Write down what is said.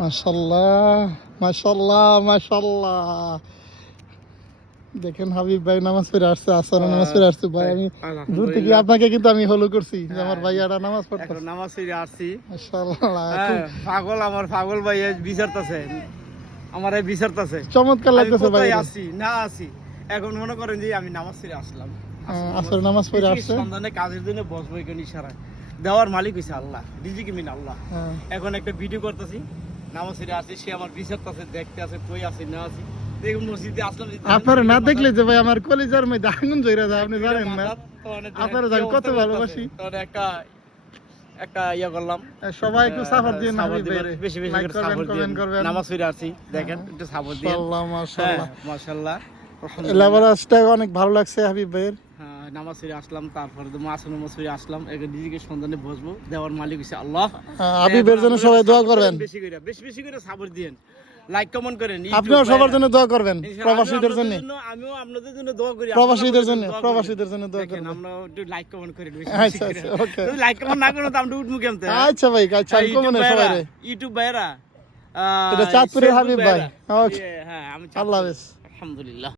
মাশাআল্লাহ মাশাআল্লাহ মাশাআল্লাহ। দেখেন হাবিব ভাই নামাজ পড়ে আসছে, আসর নামাজ পড়ে আসছে ভাই। আমি দূর থেকে আপনাকে কিন্তু আমি হলো করছি যে আমার ভাইয়াটা নামাজ পড়তে, এখন নামাজ পড়ে আসছি। মাশাআল্লাহ পাগল, আমার পাগল ভাই বিচারতেছে, আমার এই বিচারতেছে, চমৎকার লাগতেছে ভাই। আসি না আসি, এখন মনে করেন যে আমি নামাজ পড়ে আসলাম, আসর নামাজ পড়ে আসছে। সন্ধানে কাজের জন্য বসবো, এখানে ইশারায় দেওয়ার মালিক হইছে আল্লাহ, রিজিক মিন আল্লাহ। এখন একটা ভিডিও করতেছি, নামাজ পড়ে আসি, সে আমার বিচারতেছে, দেখতে আছে কই আছি না আছি। মসজিদে আসলাম, আপনারা না দেখলে যে ভাই আমার কলিজার মধ্যে আগুন জ্বলে যায়, আপনি জানেন না। আপনারা জানেন কত ভালোবাসি। একটা ইয়া করলাম, সবাই একটু সাপোর্ট দিন, বেশি বেশি করে সাপোর্ট দিন। নামাজ পড়ে আসি, দেখেন একটু সাপোর্ট দিন। মাশাআল্লাহ মাশাআল্লাহ, লেভারেজটা অনেক ভালো লাগছে হাবিব ভাইয়ের। হ্যাঁ, নামাজ পড়ে আসলাম, তারপরে তো মাছ নামাজ পড়ে আসলাম, এখন নিজেকে সন্ধানে বসবো, দেওয়ার মালিক হইছে আল্লাহ। হাবিবের জন্য সবাই দোয়া করবেন, বেশি বেশি করে সাপোর্ট দিন, লাইক কমেন্ট করেন। আপনিও সবার জন্য দোয়া করবেন, প্রবাসীদের জন্য। আমিও আপনাদের জন্য দোয়া করি, প্রবাসীদের জন্য দোয়া করবেন। আমরা একটু লাইক কমেন্ট করি, আচ্ছা আচ্ছা ওকে। যদি লাইক কমেন্ট না করেন তো আমরা উঠবো কেমতে? আচ্ছা ভাই, আচ্ছা আমি কমেন্ট সবাই রে। ইউটিউব ভাইরা, এটা চাঁদপুরের হাবিব ভাই। হ্যাঁ, আমি আল্লাহ হাফেজ। আলহামদুলিল্লাহ।